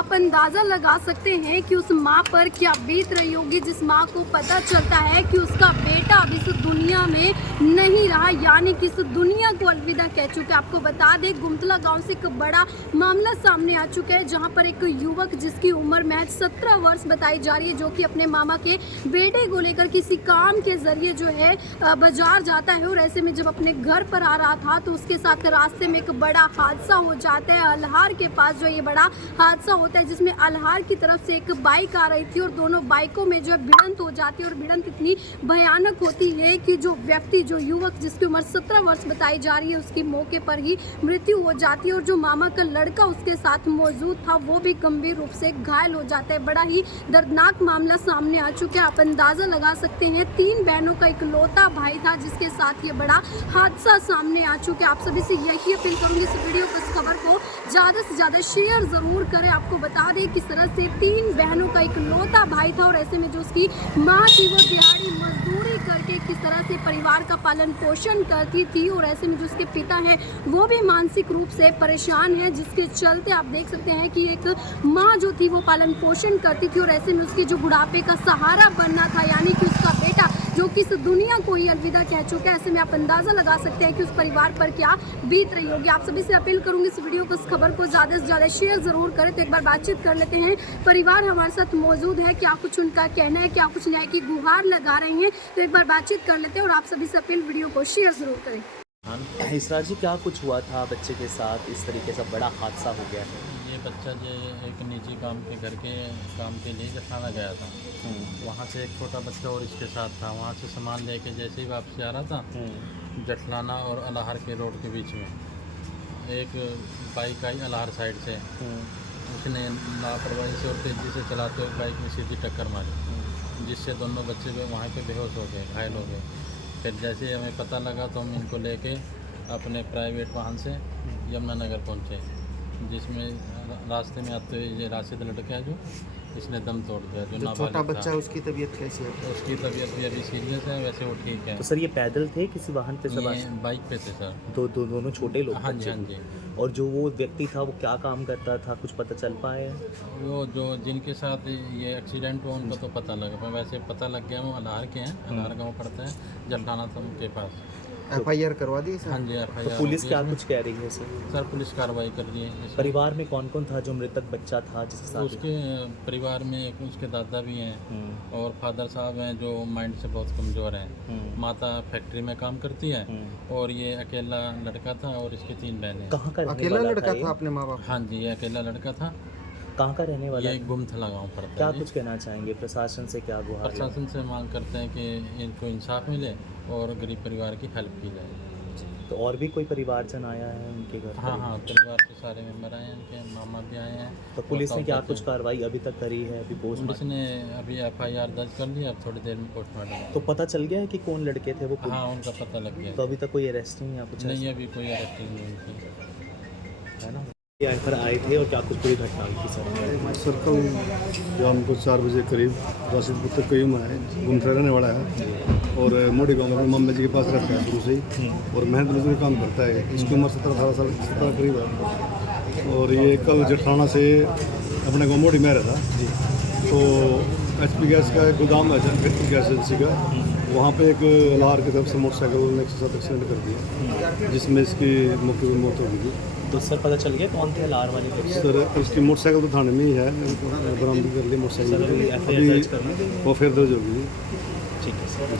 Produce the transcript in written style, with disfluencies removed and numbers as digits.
आप अंदाज़ा लगा सकते हैं कि उस माँ पर क्या बीत रही होगी, जिस माँ को पता चलता है कि उसका बेटा अब इस दुनिया में नहीं रहा, यानी कि इस दुनिया को अलविदा कह चुका है। आपको बता दें, गुमतला गांव से एक बड़ा मामला सामने आ चुका है, जहां पर एक युवक जिसकी उम्र महज 17 वर्ष बताई जा रही है, जो कि अपने मामा के बेटे को लेकर किसी काम के जरिए जो है बाजार जाता है, और ऐसे में जब अपने घर पर आ रहा था तो उसके साथ रास्ते में एक बड़ा हादसा हो जाता है। अल्हार के पास जो ये बड़ा हादसा होता है, जिसमें अल्हार की तरफ से एक बाइक आ रही थी और दोनों बाइकों में जो है भिड़ंत हो जाती है, और भिड़ंत इतनी भयानक होती है कि जो व्यक्ति, जो युवक जिसकी उम्र 17 वर्ष बताई जा रही है, उसकी मौके पर ही मृत्यु हो जाती है, और जो मामा का लड़का उसके साथ मौजूद था वो भी गंभीर रूप से घायल हो जाता है। बड़ा ही दर्दनाक मामला सामने आ चुका है। आप अंदाजा लगा सकते हैं, 3 बहनों का इकलौता भाई था जिसके साथ ये बड़ा हादसा सामने आ चुका है। आप सभी से यही अपील करूंगी, इस वीडियो को, इस खबर को ज़्यादा से ज़्यादा शेयर ज़रूर करें। आपको बता दें किस तरह से 3 बहनों का इकलौता भाई था, और ऐसे में जो उसकी माँ थी वो दिहाड़ी मजदूरी करके किस तरह से परिवार का पालन पोषण करती थी, और ऐसे में जो उसके पिता हैं वो भी मानसिक रूप से परेशान है, जिसके चलते आप देख सकते हैं कि एक माँ जो थी वो पालन पोषण करती थी, और ऐसे में उसकी जो बुढ़ापे का सहारा बनना था, यानी कि उसका बेटा जो कि इस दुनिया को ही अलविदा कह चुका है। ऐसे में आप अंदाज़ा लगा सकते हैं कि उस परिवार पर क्या बीत रही होगी। आप सभी से अपील करूंगी, इस वीडियो को, इस खबर को ज़्यादा से ज़्यादा शेयर ज़रूर करें। तो एक बार बातचीत कर लेते हैं, परिवार हमारे साथ मौजूद है, क्या कुछ उनका कहना है, क्या कुछ न्याय की गुहार लगा रहे हैं, तो एक बार बातचीत कर लेते हैं और आप सभी से अपील, वीडियो को शेयर ज़रूर करें। इसराज जी, क्या कुछ हुआ था बच्चे के साथ, इस तरीके से बड़ा हादसा हो गया है? ये बच्चा जो एक निजी काम के घर के काम के लिए जठाना गया था। वहाँ से एक छोटा बच्चा और इसके साथ था। वहाँ से सामान लेके जैसे ही वापसी आ रहा था, जठलाना और अलाहर के रोड के बीच में एक बाइक आई अलाहर साइड से। उसने लापरवाही से और तेज़ी से चलाते हुए बाइक में सीधी टक्कर मारी, जिससे दोनों बच्चे वहाँ पे बेहोश हो गए, घायल हो गए। फिर जैसे ही हमें पता लगा तो हम इनको लेके अपने प्राइवेट वाहन से यमुनानगर पहुँचे, जिसमें रास्ते में आते हुए ये राशिद लड़का है जो इसने दम तोड़ दिया। जो छोटा बच्चा है उसकी तबीयत कैसी है? उसकी तबीयत भी अभी सीरियस है, वैसे वो ठीक है। तो सर, ये पैदल थे, किसी वाहन पे सवार? बाइक पे थे सर। दोनों छोटे लोग? हाँ जी, हाँ जी। और जो वो व्यक्ति था वो क्या काम करता था, कुछ पता चल पाया? वो जो जिनके साथ ये एक्सीडेंट हुआ उनका तो पता लगा, वैसे पता लग गया वो अलाहर के हैं, अलाहर गाँव पड़ता है, जलठाना के पास। FIR करवा दी सर? हाँ जी, FIR। तो पुलिस क्या कुछ कह रही है सर? सर पुलिस कार्रवाई कर रही है। परिवार में कौन कौन था जो मृतक बच्चा था जिसके साथ? उसके परिवार में एक उसके दादा भी हैं और फादर साहब हैं जो माइंड से बहुत कमज़ोर हैं। माता फैक्ट्री में काम करती है और ये अकेला लड़का था, और इसकी 3 बहनें। कहाँ का अकेला लड़का था अपने माँ बाप? हाँ जी, ये अकेला लड़का था। कहाँ का रहने वाला? ये गुमथला गाँव पड़ता है। क्या कुछ कहना चाहेंगे, प्रशासन से क्या गुहार? प्रशासन से मांग करते हैं कि इनको इंसाफ मिले और गरीब परिवार की हेल्प की जाए। तो और भी कोई परिवारजन आया है उनके घर? हाँ, परिवार के सारे मेंबर आए हैं, उनके मामा भी आए हैं। तो पुलिस ने क्या कुछ कार्रवाई अभी तक करी है? अभी पुलिस ने अभी FIR दर्ज कर लिया, अब थोड़ी देर में पोस्टमार्टम। तो पता चल गया है कि कौन लड़के थे वो? हाँ, उनका पता लग गया। तो अभी तक कोई अरेस्टिंग या कुछ नहीं, अभी कोई अरेस्टिंग नहीं हुई, है ना? यहाँ पर आए थे और क्या कुछ पूरी घटना हुई थी सर? सर कल शाम को 4 बजे करीब राशिद पुत्र कई उम्र है, गुमथला रहने वाला है और मोड़ी गाँव में मम्मी जी के पास रहता है शुरू से ही, और मेहनत मजदूरी काम करता है। इसकी उम्र 17-18 साल 17 करीब है, और ये कल जठाना से अपने गाँव मोड़ी में रहता। तो HP गैस का एक गोदाम है, गैस एजेंसी का, वहाँ पे एक अलाहर की तरफ से मोटरसाइकिल ने 107 एक्सीडेंट कर दिया, जिसमें इसकी मौके पर मौत हो गई थी। तो सर पता चल गया कौन थे अलाहर वाले व्यक्ति? सर उसकी मोटरसाइकिल तो थाने में ही है, बरामदी कर ली मोटरसाइकिल, FIR दर्ज कर ली? वो फिर दर्ज होगी। ठीक है सर।